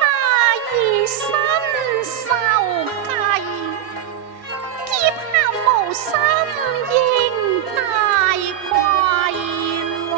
他以身受計，劫後無心應大貴咯。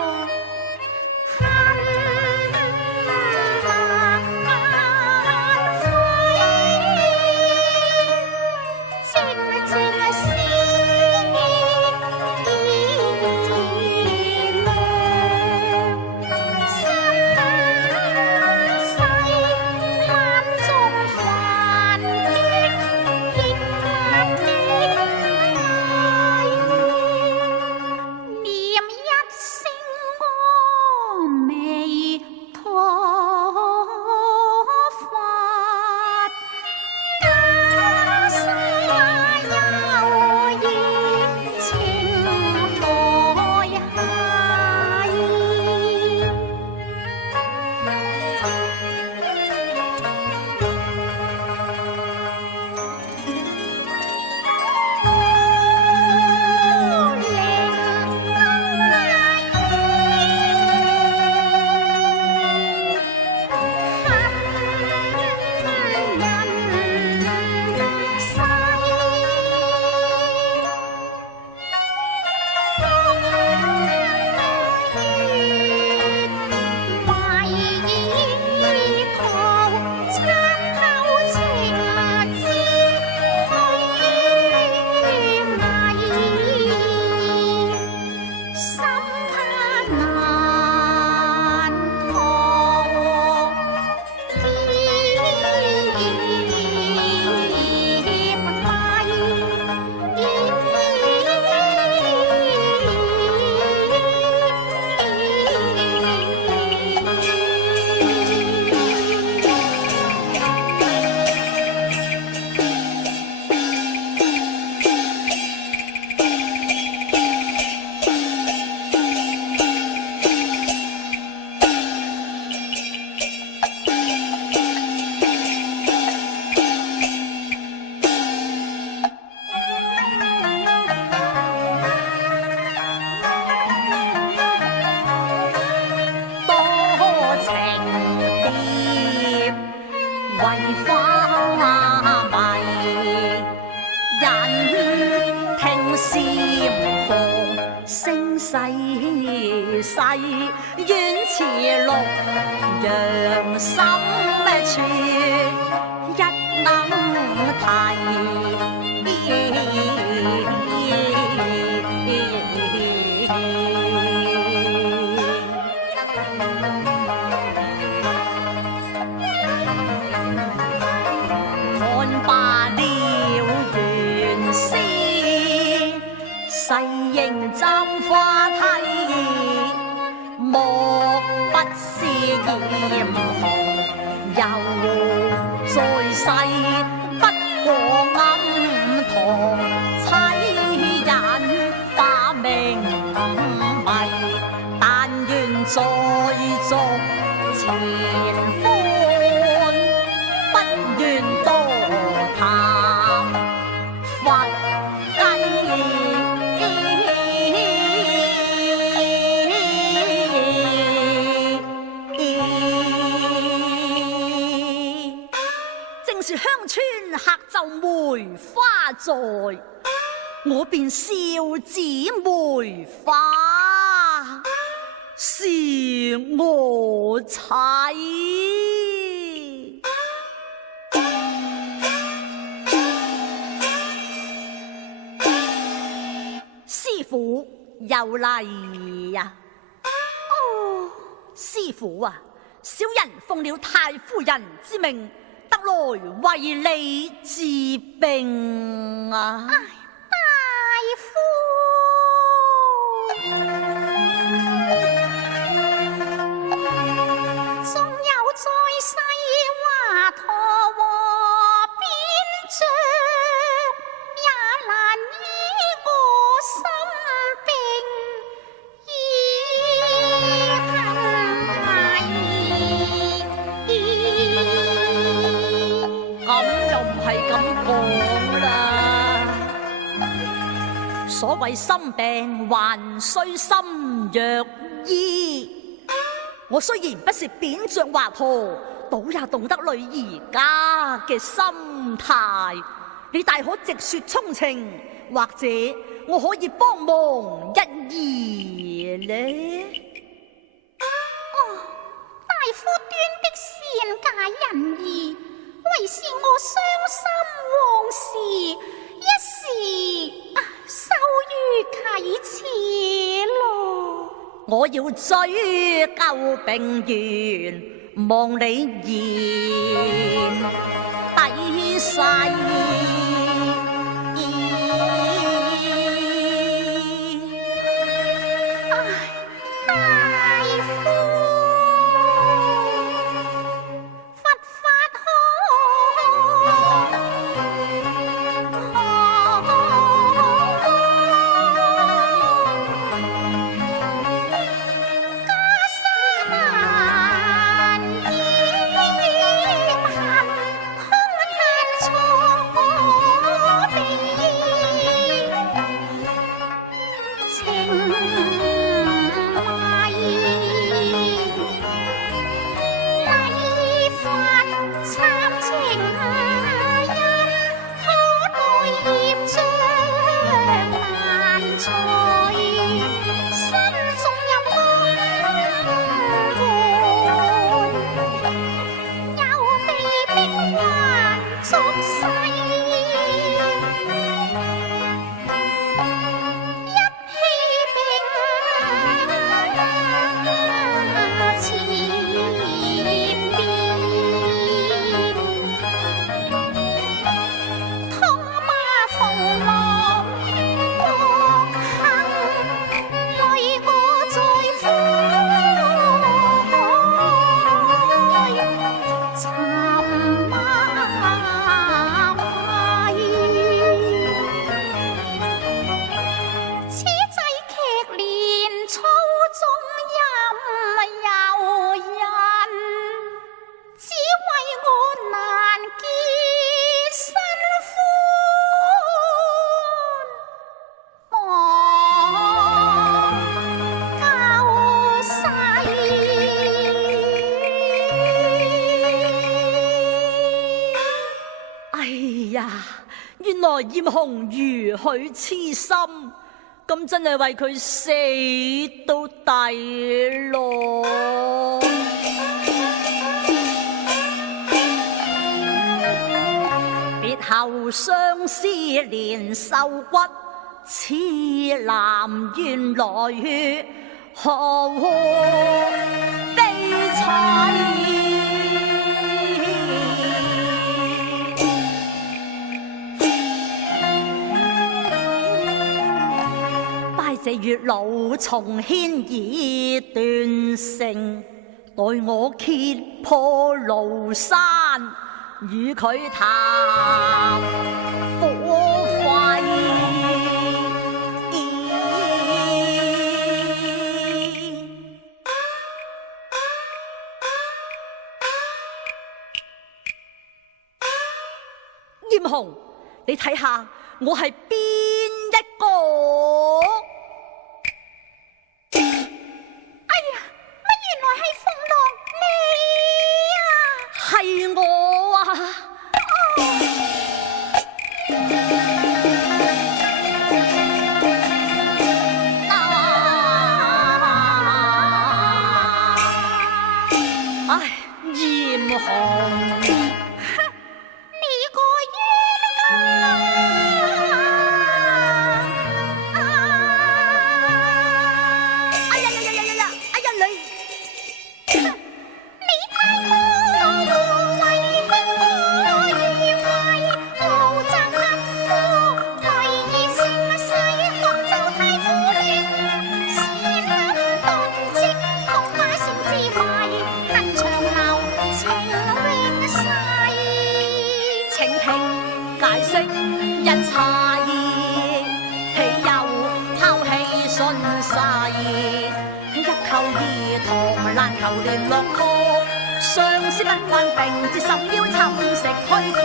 願似綠楊深處一能提。看罷了原詩，細認針花梯。莫不是艷紅又在世，不過暗堂妻人把命迷，但願再續前歡，不願多談佛計。是鄉村客就梅花在，我便笑指梅花是我妻。師傅又嚟呀！哦，師傅啊，小人奉了太夫人之命，得來為你治病啊！大夫，仲有在世華佗和邊著，也難醫我心病，咁又唔係咁講啦。所謂心病還需心藥醫，我雖然不是貶着華佗，倒也懂得女兒家嘅心態。你大可直說衷情，或者我可以幫忙一二呢。哦，大夫端的善解人意，為是我傷心往事，一時羞於啟齒咯。我要追究病源，望你言抵細。原來艷紅如許痴心，咁真係為佢死到底咯。別後相思連瘦骨，此男原來何悲凄。這月老從牽已斷成，待我揭破廬山，與佢談火費。艷紅，你睇下我係邊一個？係我啊！唉，艷紅，你個冤哎呀呀呀呀呀呀！哎呀你！解釋一切，豈有拋棄順勢？一叩二堂難求聯絡曲，相思不慣並接受要尋食虛貴。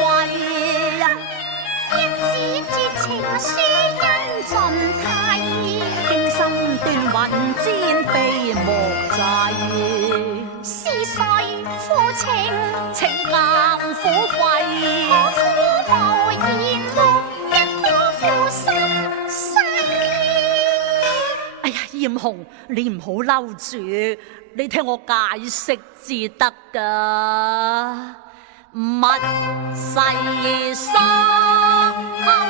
一紙絕情書因盡替，驚心斷魂煎悲莫濟。情，情鑑苦貴。我苦無言錄，一顆負心死。哎呀，艷紅，你唔好嬲住，你聽我解釋至得噶。物世心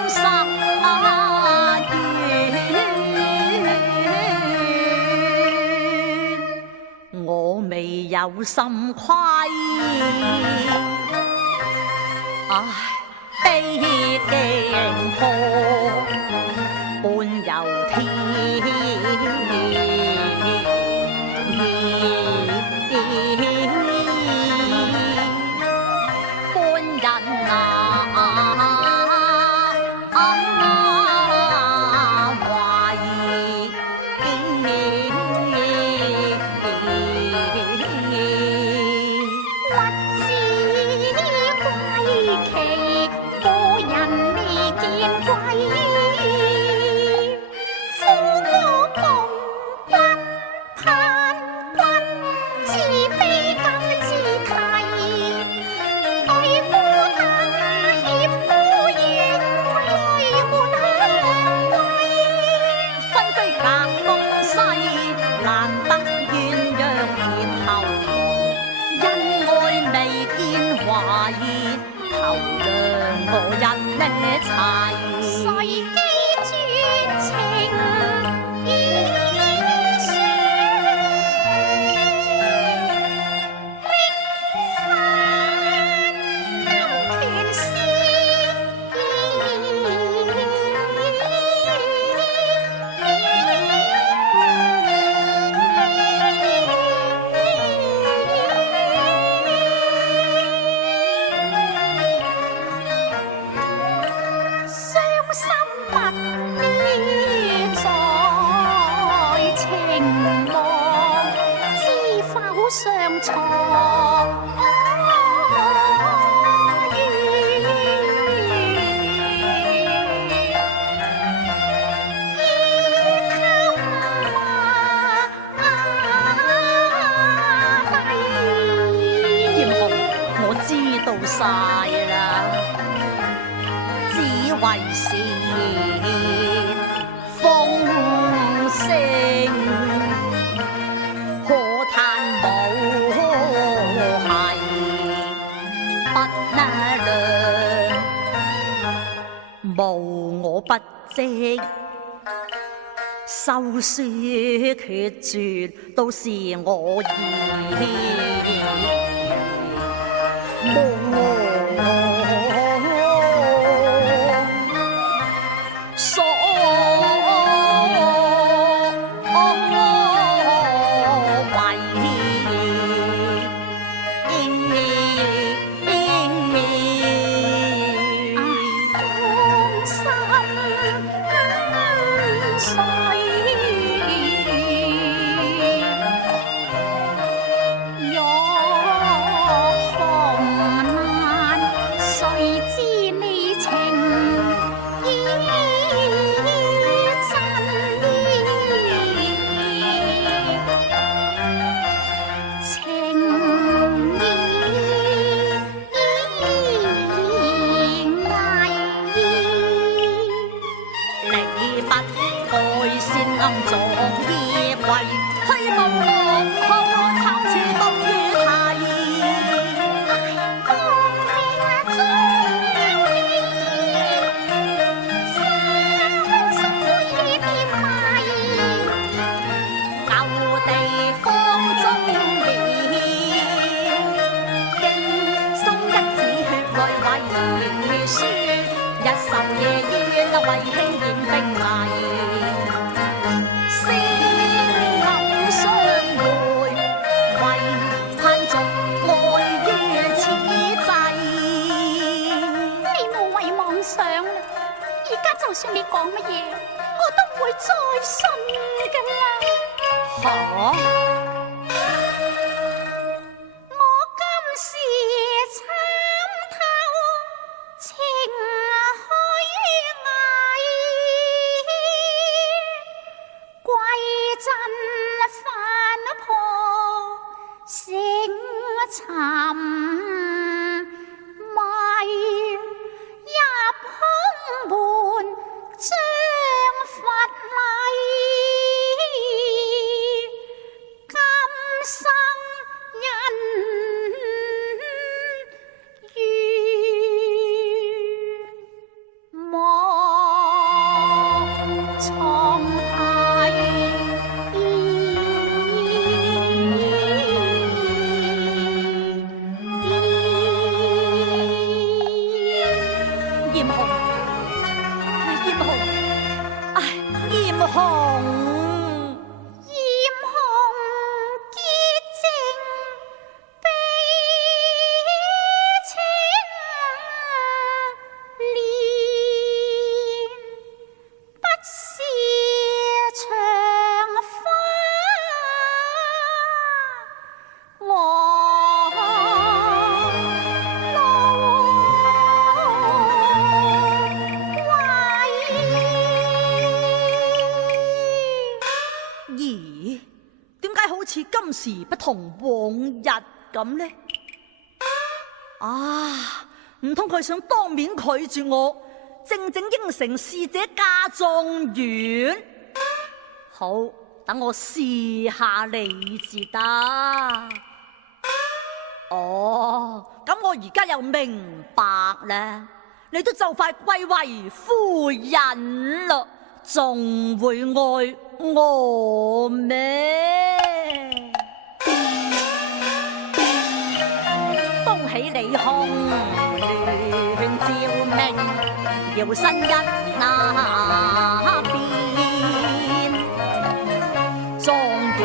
生怨，我未有心虧，唉，悲驚破半遊天。晒啦，只為是風聲，可嘆無係不量，無我不積，收書決絕都是我意。就算你講乜嘢，我都唔會再信㗎啦。我今時參透情虛偽，歸真反破，醒尋。咦？點解好似今時不同往日咁呢？啊，唔通佢想當面拒絕我，正正應承侍者嫁狀元？好，等我試下你至得。哦，咁我而家又明白啦，你都就快貴為夫人啦，仲會愛我咩？恭喜你紅鸞照明，搖身一那變狀元。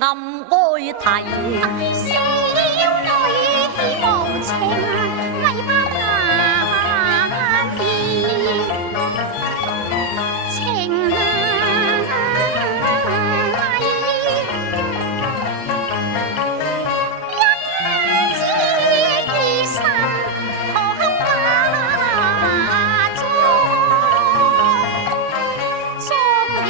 暗哀啼，小女希望情為不難言，情迷因此疑心可家中，終於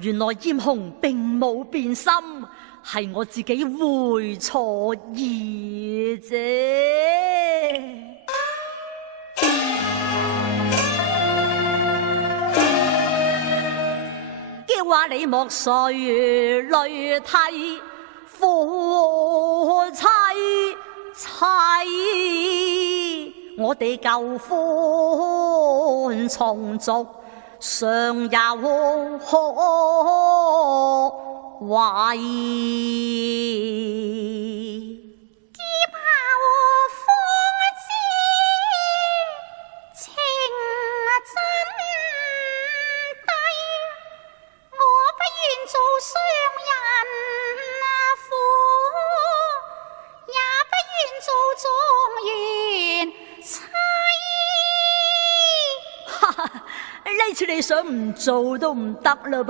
原來艷紅並冇變心，係我自己會錯意啫。叫話你莫垂淚涕，夫妻妻，我哋舊歡重續，尚有可懷，劫後方知情真諦，我不願做商人婦，也不願做狀元妻。呢次你想唔做都唔得啦噃？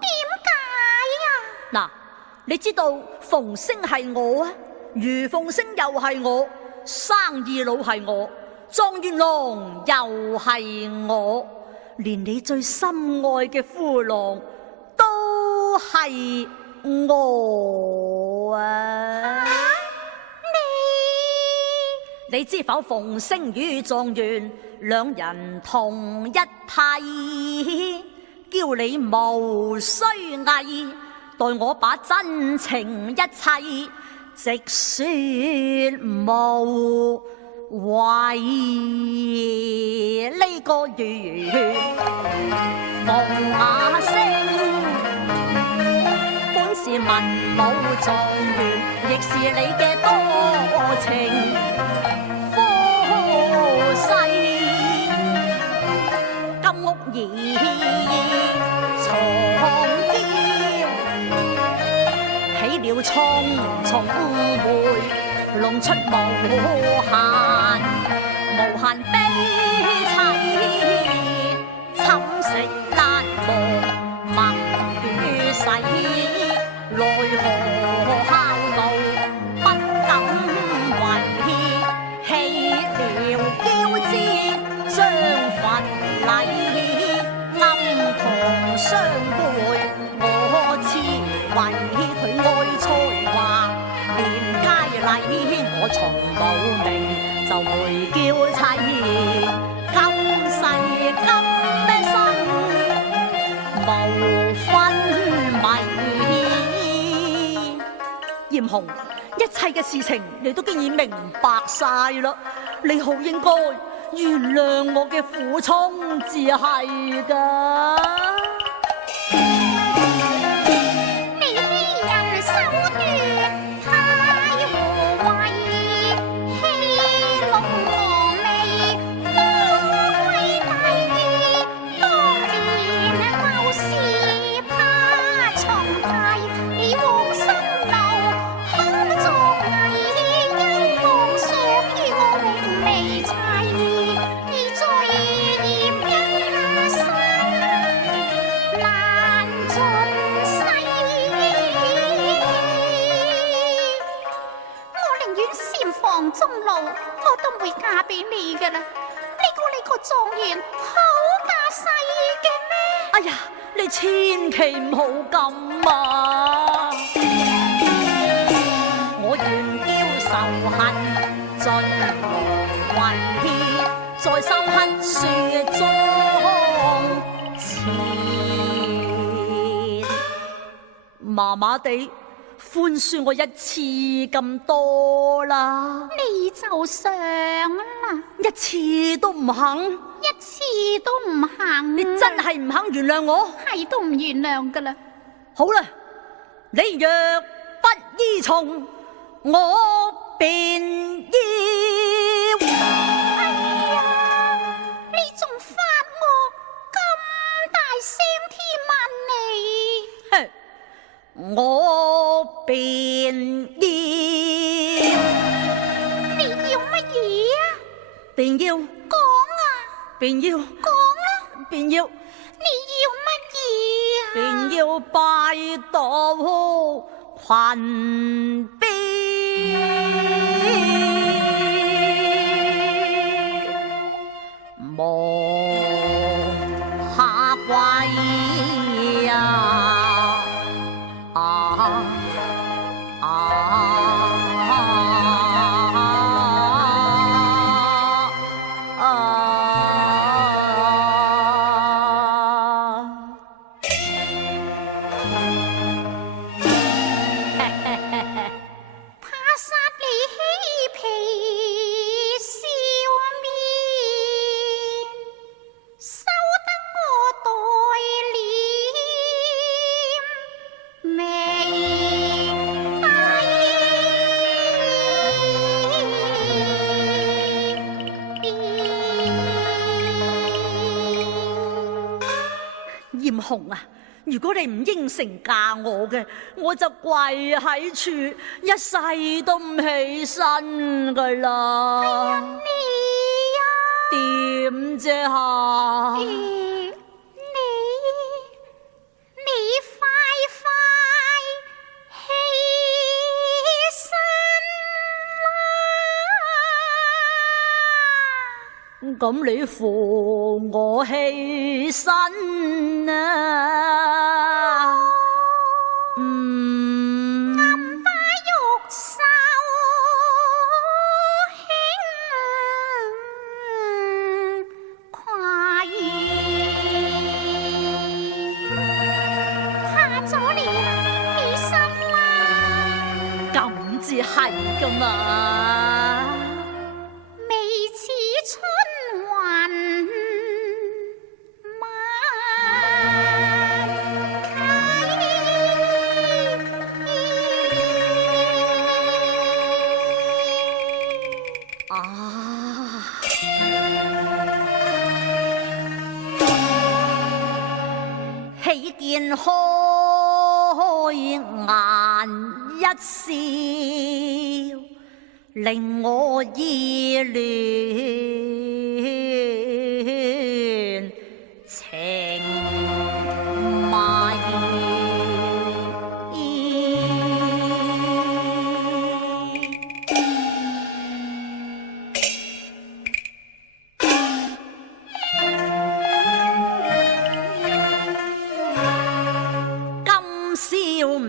點解啊？嗱，你知道馮星係我啊，余鳳星又係我，生意佬係我，狀元郎又係我，連你最心愛嘅夫郎都係我啊！你知否？馮星與狀元兩人同一體，叫你無需偽，待我把真情一切直說無謂。呢個月馮雅星本是文武狀元，亦是你嘅多情金屋兒藏嬌，起了重重回，弄出無限悲凄，侵蝕難忘盟與誓，奈何孝道不敢違。紅，一切嘅事情你都經已明白晒啦，你好應該原諒我嘅苦衷至係㗎。你人手段太和惠，戲弄峨眉，多虧大義，當年舊事怕重提，以往心留可作偽，因妄想於我永未齊，而罪孽因深難盡世。我寧願禪房終老，我都唔會嫁俾你噶啦。你估你個狀元好架勢嘅咩？哎呀，你千祈唔好咁啊！我願澆仇恨盡無畏，在深刻雪中前，麻麻地寬恕我一次咁多啦，你就上啦，一次都唔肯，一次都唔肯，你真係唔肯原諒我？係都唔原諒噶啦。好啦，你若不依從，我便要。哎呀，你仲發惡咁大聲添啊你！哼，我便要，你要乜嘢啊？便要，講啊！便要，講啦！便要，你要乜嘢啊？便要拜倒群邊，無下跪啊！怕殺你嬉皮笑面，收得我袋臉未低。艷紅啊，如果你唔應承嫁我嘅，我就跪喺處，一世都唔起身噶啦。你點啫吓？啊，你快起身啦！咁你扶我起身啊！暗把玉手輕跨越，怕咗你啦，起身啦！咁至係噶嘛？眉似春雲喜見開顏一笑，令我意亂情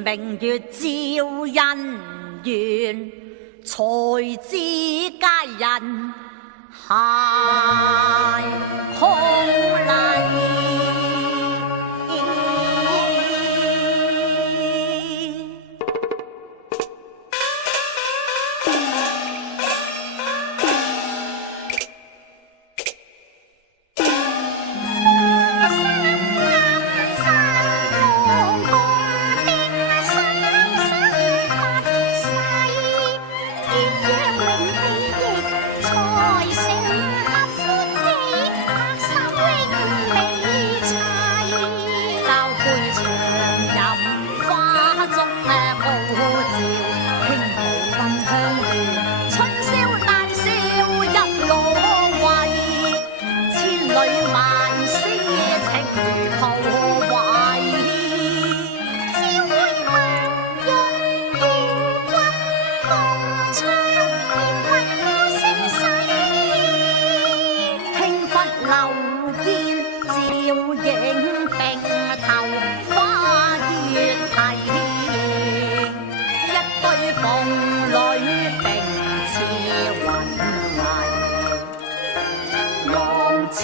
明月照人緣，才知佳人係空麗。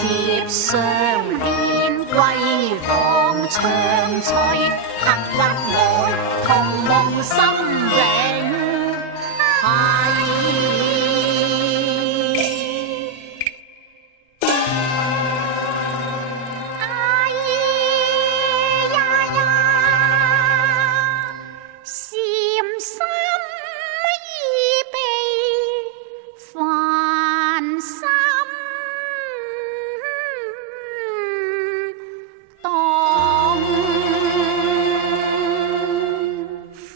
妾相連，閨房長翠，刻骨愛，同夢心永繫。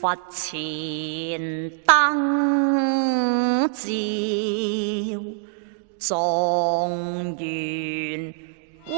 佛前燈照，狀元歸。